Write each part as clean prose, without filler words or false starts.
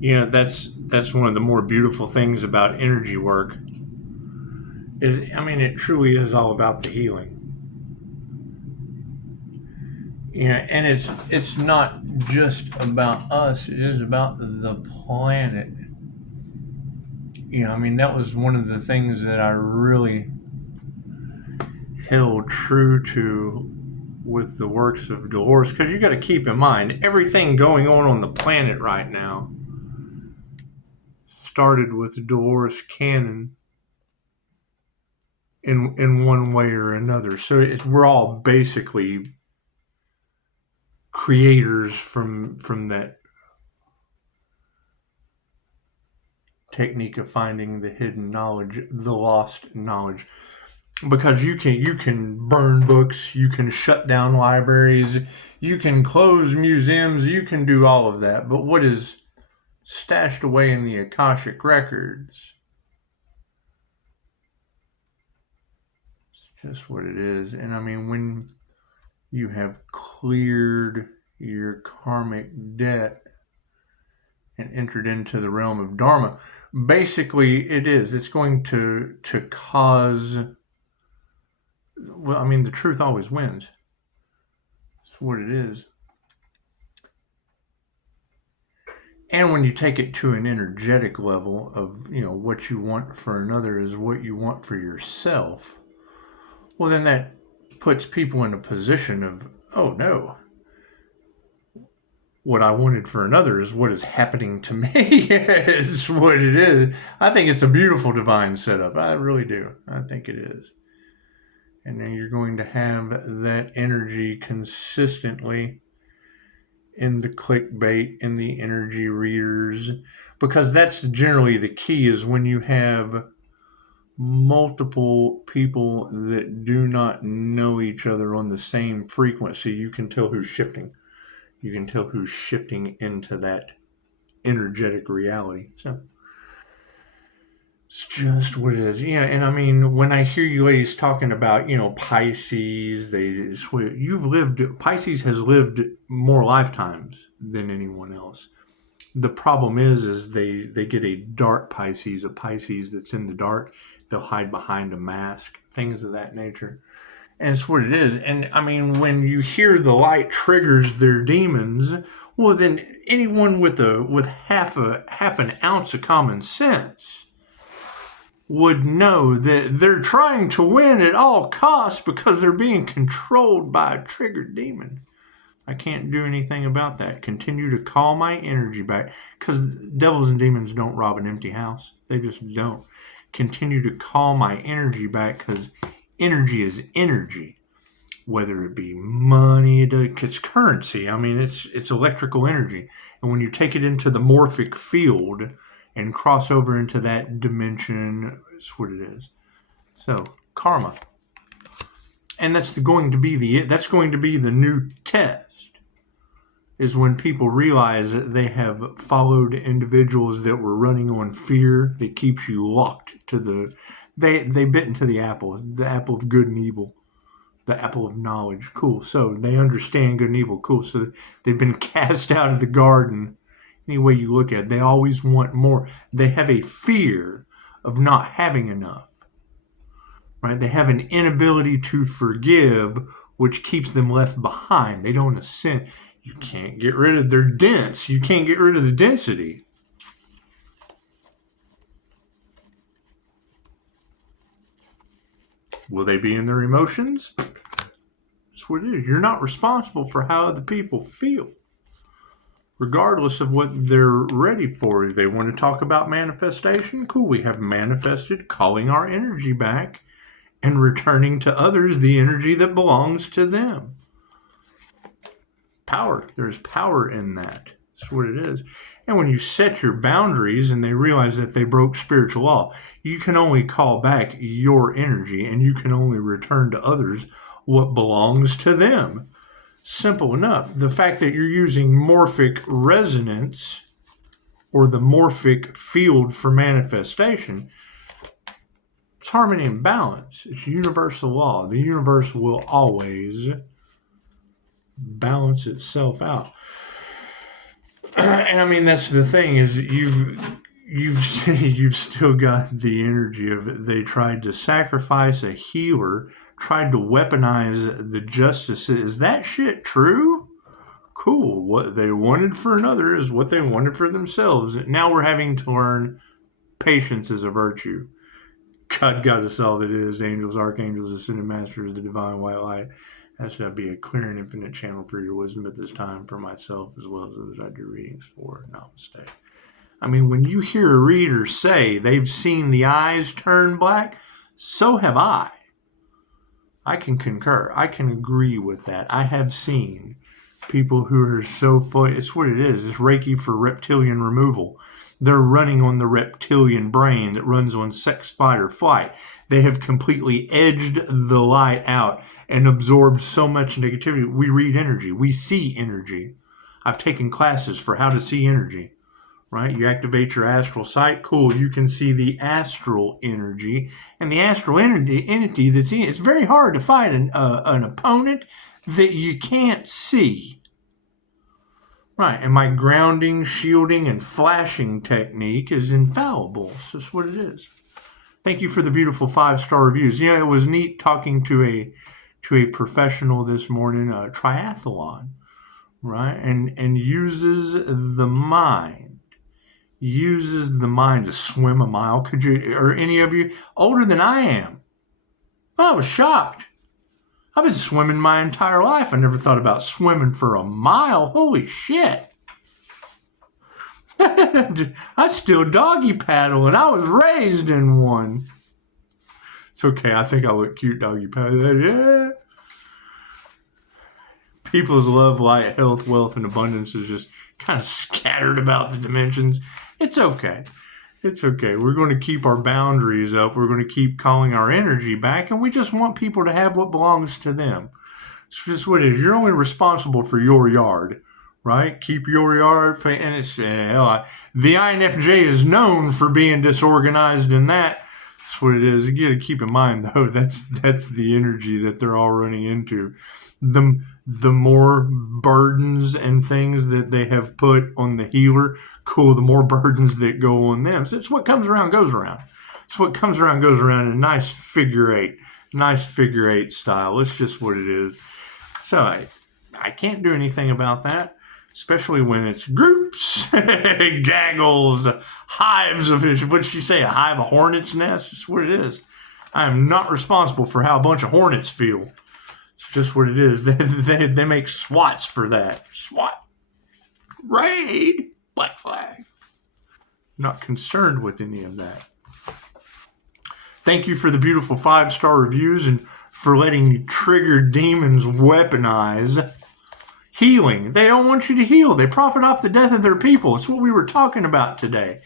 That's one of the more beautiful things about energy work. It truly is all about the healing. And it's not just about us, it is about the planet. That was one of the things that I really held true to with the works of Dolores, because you got to keep in mind everything going on the planet right now started with Dolores Cannon in one way or another. So we're all basically creators from that technique of finding the hidden knowledge, the lost knowledge. Because you can burn books, you can shut down libraries, you can close museums, you can do all of that. But what is stashed away in the Akashic records, it's just what it is. And when you have cleared your karmic debt and entered into the realm of Dharma, basically it's going to cause, the truth always wins. That's what it is. And when you take it to an energetic level of, what you want for another is what you want for yourself, well, then that puts people in a position of, oh no, what I wanted for another is what is happening to me. Is what it is. I think it's a beautiful divine setup. I really do. I think it is. And then you're going to have that energy consistently in the clickbait, in the energy readers, because that's generally the key, is when you have multiple people that do not know each other on the same frequency, you can tell who's shifting. You can tell who's shifting into that energetic reality. So it's just what it is. Yeah, and when I hear you ladies talking about, Pisces, Pisces has lived more lifetimes than anyone else. The problem is they get a dark Pisces, a Pisces that's in the dark. They'll hide behind a mask, things of that nature. And it's what it is. And when you hear the light triggers their demons, well, then anyone with half an ounce of common sense would know that they're trying to win at all costs because they're being controlled by a triggered demon. I can't do anything about that. Continue to call my energy back, because devils and demons don't rob an empty house. They just don't. Continue to call my energy back, because energy is energy, whether it be money, it's currency. It's electrical energy. And when you take it into the morphic field and cross over into that dimension, it's what it is. So, karma. And that's going to be the new test, is when people realize that they have followed individuals that were running on fear that keeps you locked to they bit into the apple of good and evil, the apple of knowledge. Cool. So they understand good and evil. Cool. So they've been cast out of the garden. Any way you look at it, they always want more. They have a fear of not having enough. Right? They have an inability to forgive, which keeps them left behind. They don't ascend. You can't get rid of their dense. You can't get rid of the density. Will they be in their emotions? That's what it is. You're not responsible for how other people feel, regardless of what they're ready for. If they want to talk about manifestation, cool. We have manifested, calling our energy back and returning to others the energy that belongs to them. Power. There's power in that. That's what it is. And when you set your boundaries and they realize that they broke spiritual law, you can only call back your energy, and you can only return to others what belongs to them. Simple enough. The fact that you're using morphic resonance, or the morphic field for manifestation, it's harmony and balance. It's universal law. The universe will always balance itself out. And I mean, that's the thing is you've still got the energy of it. They tried to sacrifice a healer, tried to weaponize the justices. Is that shit true? Cool. What they wanted for another is what they wanted for themselves. Now we're having to learn patience is a virtue. God got us all that is, angels, archangels, ascended masters, the divine white light. That should be a clear and infinite channel for your wisdom at this time for myself as well as those I do readings for. Namaste. I mean, when you hear a reader say they've seen the eyes turn black, so have I. I can concur. I can agree with that. I have seen people who are so full. It's what it is. It's Reiki for reptilian removal. They're running on the reptilian brain that runs on sex, fight, or flight. They have completely edged the light out and absorbed so much negativity. We read energy. We see energy. I've taken classes for how to see energy. Right? You activate your astral sight. Cool. You can see the astral energy. And the astral entity that's in it. It's very hard to fight an opponent that you can't see. Right. And my grounding, shielding, and flashing technique is infallible. So that's what it is. Thank you for the beautiful 5-star reviews. You know, it was neat talking to a professional this morning, a triathlon, right? And uses the mind to swim a mile. Could you, or any of you older than I am? I was shocked. I've been swimming my entire life. I never thought about swimming for a mile. Holy shit. I still doggy paddle and I was raised in one. It's okay. I think I look cute doggy paddle. Yeah. People's love, light, health, wealth, and abundance is just kind of scattered about the dimensions. It's okay. It's okay. We're going to keep our boundaries up. We're going to keep calling our energy back, and we just want people to have what belongs to them. It's just what it is. You're only responsible for your yard, right? Keep your yard. And it's the INFJ is known for being disorganized in that. That's what it is. You got to keep in mind, though, that's the energy that they're all running into. The more burdens and things that they have put on the healer, cool, the more burdens that go on them. So it's what comes around goes around. It's what comes around goes around in a nice figure eight style. It's just what it is. So I can't do anything about that, especially when it's groups, gaggles, hives of, what did she say, a hive of hornets' nest? It's what it is. I am not responsible for how a bunch of hornets feel. It's just what it is. They make SWATs for that. SWAT. Raid. Black flag. Not concerned with any of that. Thank you for the beautiful 5-star reviews and for letting triggered demons weaponize healing. They don't want you to heal. They profit off the death of their people. It's what we were talking about today.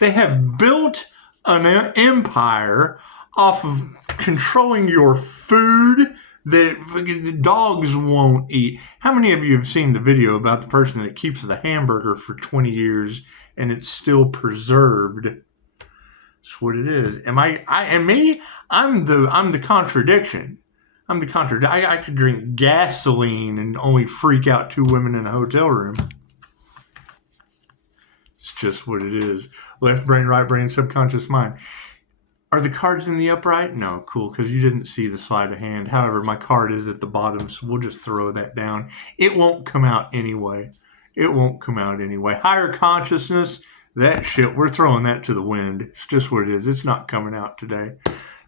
They have built an empire off of controlling your food that the dogs won't eat. How many of you have seen the video about the person that keeps the hamburger for 20 years and it's still preserved? That's what it is. I'm the contradiction. I'm the contradiction. I could drink gasoline and only freak out 2 women in a hotel room. It's just what it is. Left brain, right brain, subconscious mind. Are the cards in the upright? No, cool, because you didn't see the sleight of hand. However, my card is at the bottom, so we'll just throw that down. It won't come out anyway. Higher consciousness, that shit, we're throwing that to the wind. It's just what it is. It's not coming out today.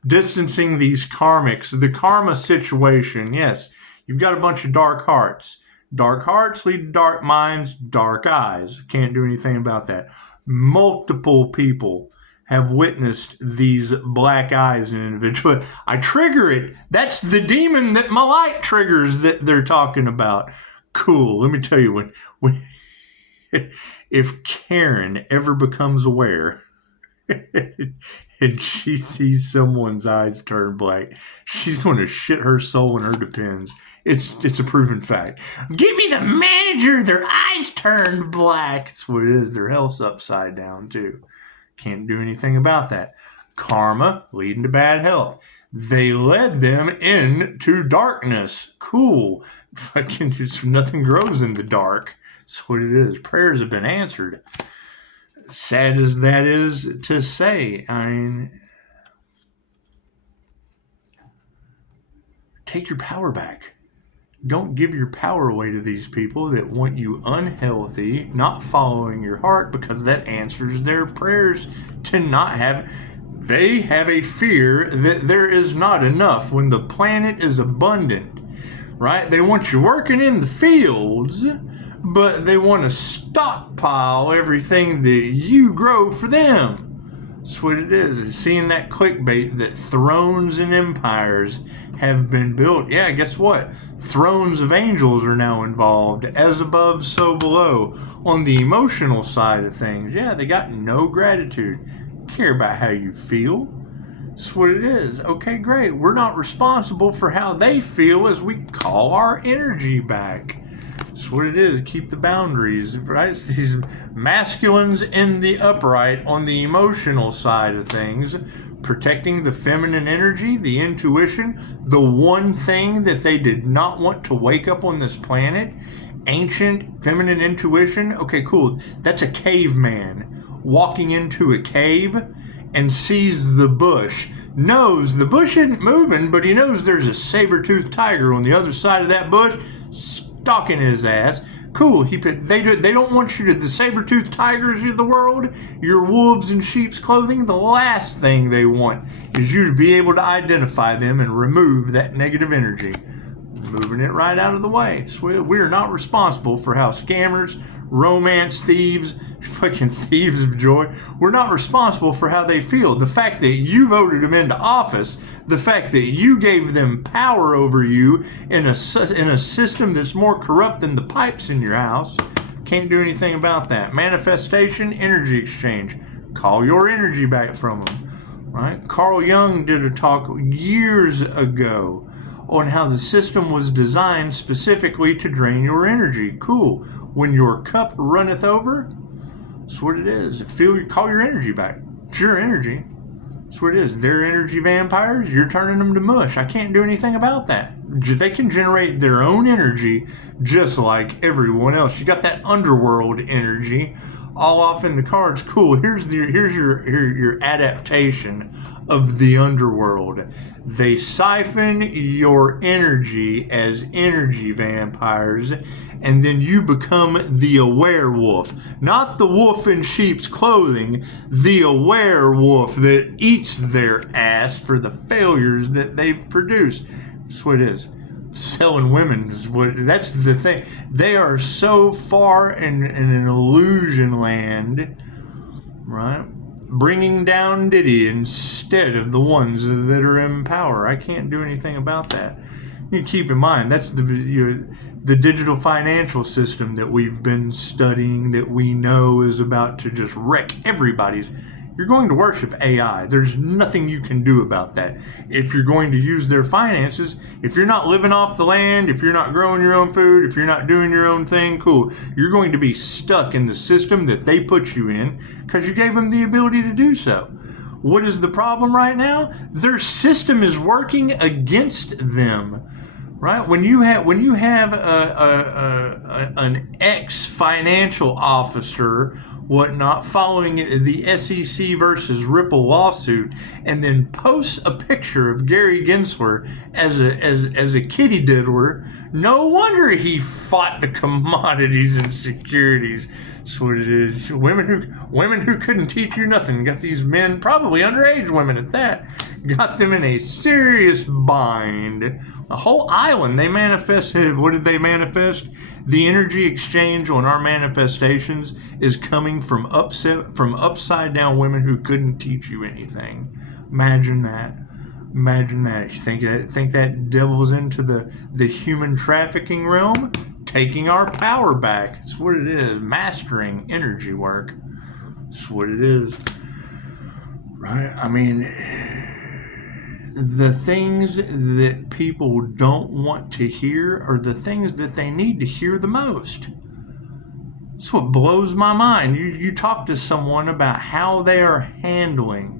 Distancing these karmics. The karma situation, yes, you've got a bunch of dark hearts. Dark hearts lead to dark minds, dark eyes. Can't do anything about that. Multiple people have witnessed these black eyes in an individual. I trigger it. That's the demon that my light triggers that they're talking about. Cool. Let me tell you, when if Karen ever becomes aware and she sees someone's eyes turn black, she's going to shit her soul in her depends. It's a proven fact. Give me the manager. Their eyes turned black. That's what it is. Their health's upside down too. Can't do anything about that. Karma leading to bad health. They led them into darkness. Cool. Fucking nothing grows in the dark. That's what it is. Prayers have been answered. Sad as that is to say, I mean, take your power back. Don't give your power away to these people that want you unhealthy, not following your heart, because that answers their prayers to not have. They have a fear that there is not enough when the planet is abundant, right? They want you working in the fields, but they want to stockpile everything that you grow for them. That's what it is. It's seeing that clickbait that thrones and empires have been built. Yeah, guess what? Thrones of angels are now involved. As above, so below. On the emotional side of things, yeah, they got no gratitude. Care about how you feel. That's what it is. Okay, great. We're not responsible for how they feel as we call our energy back. That's what it is. Keep the boundaries, right? It's these masculines in the upright on the emotional side of things, protecting the feminine energy, the intuition, the one thing that they did not want to wake up on this planet. Ancient feminine intuition. Okay, cool. That's a caveman walking into a cave and sees the bush. Knows the bush isn't moving, but he knows there's a saber-toothed tiger on the other side of that bush stalking his ass. Cool. They don't want you to, the saber-toothed tigers of the world, your wolves in sheep's clothing, the last thing they want is you to be able to identify them and remove that negative energy. Moving it right out of the way. So we are not responsible for how scammers, romance thieves, fucking thieves of joy, we're not responsible for how they feel. The fact that you voted them into office, the fact that you gave them power over you in a system that's more corrupt than the pipes in your house, can't do anything about that. Manifestation, energy exchange. Call your energy back from them. Right? Carl Jung did a talk years ago on how the system was designed specifically to drain your energy. Cool. When your cup runneth over, that's what it is. Call your energy back. It's your energy. That's what it is. They're energy vampires. You're turning them to mush. I can't do anything about that. They can generate their own energy just like everyone else. You got that underworld energy all off in the cards. Cool. Here's your adaptation of the underworld. They siphon your energy as energy vampires, and then you become the aware wolf. Not the wolf in sheep's clothing, the aware wolf that eats their ass for the failures that they've produced. That's what it is. Selling women is that's the thing. They are so far in an illusion land, right? Bringing down Diddy instead of the ones that are in power. I can't do anything about that. You keep in mind, that's the digital financial system that we've been studying, that we know is about to just wreck everybody's. You're going to worship AI. There's nothing you can do about that. If you're going to use their finances, if you're not living off the land, if you're not growing your own food, if you're not doing your own thing, cool. You're going to be stuck in the system that they put you in because you gave them the ability to do so. What is the problem right now? Their system is working against them. Right? When you have an ex-financial officer, whatnot, following the SEC versus Ripple lawsuit, and then posts a picture of Gary Gensler as a kitty diddler, no wonder he fought the commodities and securities. That's what it is. Women who couldn't teach you nothing. Got these men, probably underage women at that, got them in a serious bind. The whole island, they manifested. What did they manifest? The energy exchange on our manifestations is coming from upside down women who couldn't teach you anything. Imagine that. Imagine that. You think that devil's into the human trafficking realm? Taking our power back. That's what it is. Mastering energy work. That's what it is. Right? I mean, the things that people don't want to hear are the things that they need to hear the most. That's what blows my mind. You talk to someone about how they are handling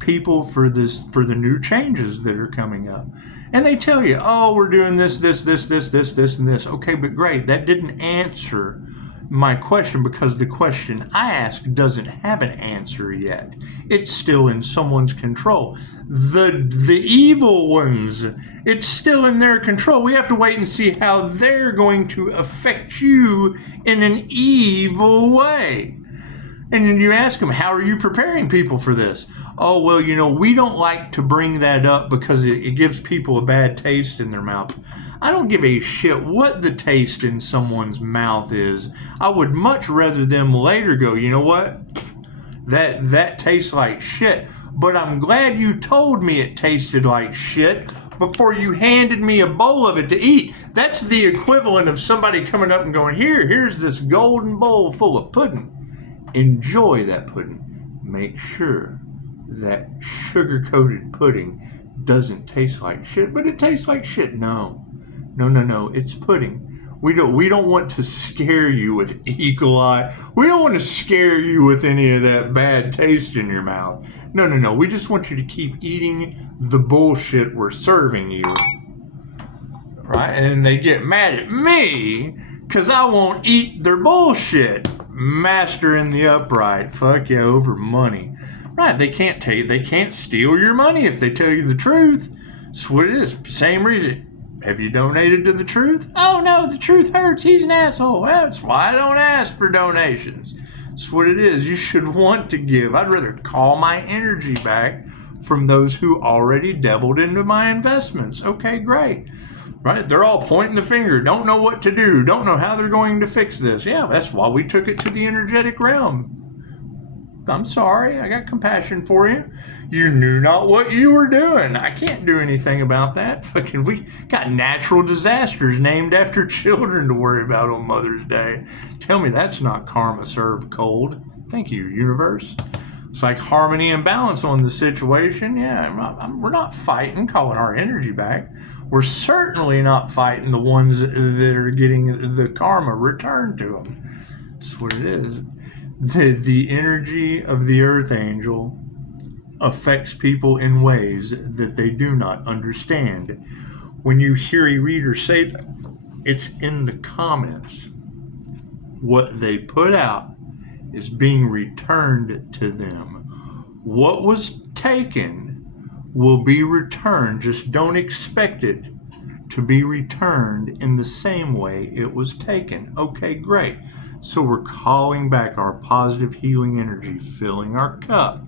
people for the new changes that are coming up. And they tell you, oh, we're doing this, and this. Okay, but great. That didn't answer my question, because the question I asked doesn't have an answer yet. It's still in someone's control. The evil ones, it's still in their control. We have to wait and see how they're going to affect you in an evil way. And then you ask them, how are you preparing people for this? Oh, well, we don't like to bring that up because it gives people a bad taste in their mouth. I don't give a shit what the taste in someone's mouth is. I would much rather them later go, you know what? That tastes like shit. But I'm glad you told me it tasted like shit before you handed me a bowl of it to eat. That's the equivalent of somebody coming up and going, here's this golden bowl full of pudding. Enjoy that pudding. Make sure that sugar-coated pudding doesn't taste like shit, but it tastes like shit. No, it's pudding. We don't want to scare you with E. coli. We don't want to scare you with any of that bad taste in your mouth. No. We just want you to keep eating the bullshit we're serving you. Right? And they get mad at me because I won't eat their bullshit. Master in the upright. Fuck yeah, over money. Right, they can't steal your money if they tell you the truth. That's what it is. Same reason. Have you donated to the truth? Oh no, the truth hurts. He's an asshole. Well, that's why I don't ask for donations. That's what it is. You should want to give. I'd rather call my energy back from those who already dabbled into my investments. Okay, great. Right? They're all pointing the finger, don't know what to do, don't know how they're going to fix this. Yeah, that's why we took it to the energetic realm. I'm sorry, I got compassion for you. You knew not what you were doing. I can't do anything about that. Fucking, we got natural disasters named after children to worry about on Mother's Day. Tell me that's not karma served cold. Thank you, universe. It's like harmony and balance on the situation. Yeah, we're not fighting, calling our energy back. We're certainly not fighting the ones that are getting the karma returned to them. That's what it is. The energy of the Earth Angel affects people in ways that they do not understand. When you hear a reader say that, it's in the comments. What they put out is being returned to them. What was taken will be returned. Just don't expect it to be returned in the same way it was taken. Okay, great. So we're calling back our positive healing energy, filling our cup,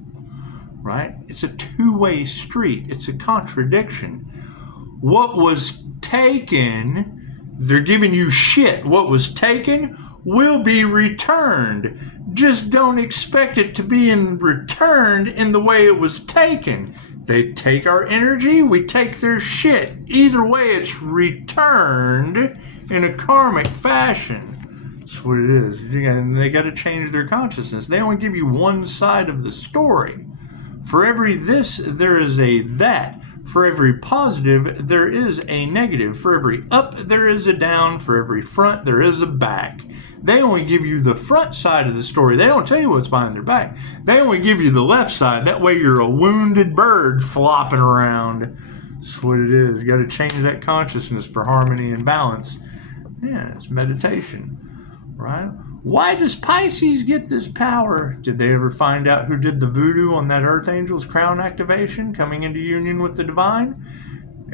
right? It's a two-way street. It's a contradiction. What was taken, they're giving you shit. What was taken will be returned. Just don't expect it to be returned in the way it was taken. They take our energy, we take their shit. Either way, it's returned in a karmic fashion. That's what it is. And they got to change their consciousness. They only give you one side of the story. For every this, there is a that. For every positive, there is a negative. For every up, there is a down. For every front, there is a back. They only give you the front side of the story. They don't tell you what's behind their back. They only give you the left side. That way you're a wounded bird flopping around. That's what it is. You got to change that consciousness for harmony and balance. Yeah, it's meditation. Right? Why does Pisces get this power? Did they ever find out who did the voodoo on that Earth Angel's crown activation, coming into union with the divine?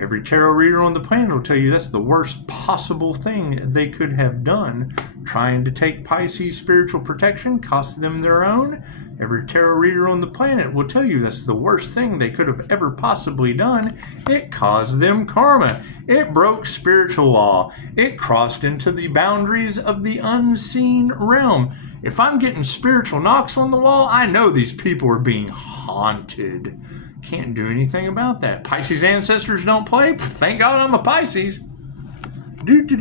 Every tarot reader on the planet will tell you that's the worst possible thing they could have done. Trying to take Pisces' spiritual protection cost them their own. Every tarot reader on the planet will tell you that's the worst thing they could have ever possibly done. It caused them karma. It broke spiritual law. It crossed into the boundaries of the unseen realm. If I'm getting spiritual knocks on the wall, I know these people are being haunted. Can't do anything about that. Pisces ancestors don't play? Thank God I'm a Pisces. Bunch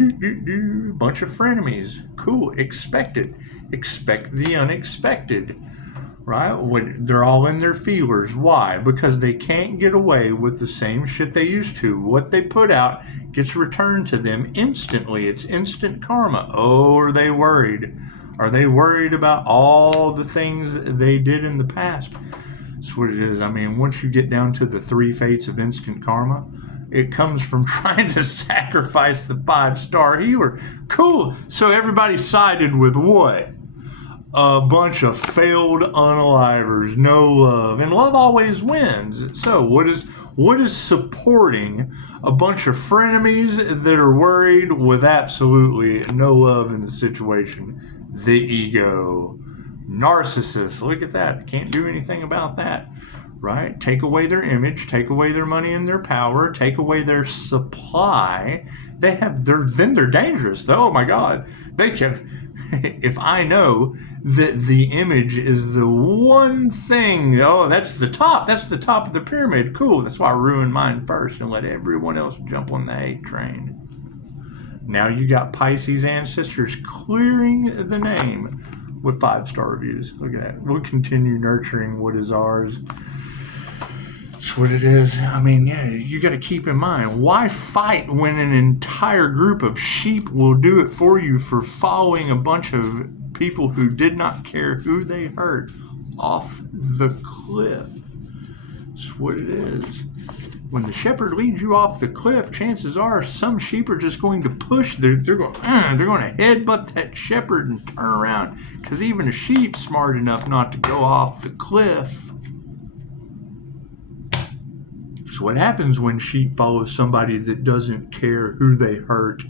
of frenemies. Cool. Expect it. Expect the unexpected. Right? They're all in their feelers. Why? Because they can't get away with the same shit they used to. What they put out gets returned to them instantly. It's instant karma. Oh, are they worried? Are they worried about all the things they did in the past? That's what it is. I mean, once you get down to the 3 fates of instant karma, it comes from trying to sacrifice the 5-star healer. Cool. So everybody sided with what? A bunch of failed unalivers, no love, and love always wins. So what is supporting a bunch of frenemies that are worried with absolutely no love in the situation? The ego. Narcissists, look at that. Can't do anything about that, right? Take away their image, take away their money and their power, take away their supply. Then they're dangerous. Oh my God, they can. If I know that the image is the one thing, oh, that's the top of the pyramid. Cool. That's why I ruined mine first and let everyone else jump on the hate train. Now you got Pisces ancestors clearing the name with 5-star reviews. Look at that. We'll continue nurturing what is ours. That's what it is. I mean, yeah, you got to keep in mind, why fight when an entire group of sheep will do it for you for following a bunch of people who did not care who they hurt off the cliff? That's what it is. When the shepherd leads you off the cliff, chances are some sheep are just going to push. They're going to headbutt that shepherd and turn around, because even a sheep's smart enough not to go off the cliff. So what happens when sheep follow somebody that doesn't care who they hurt?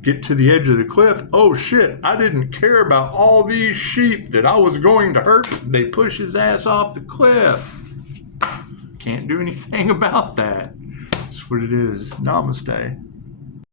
Get to the edge of the cliff. Oh shit, I didn't care about all these sheep that I was going to hurt. They push his ass off the cliff. Can't do anything about that. That's what it is. Namaste.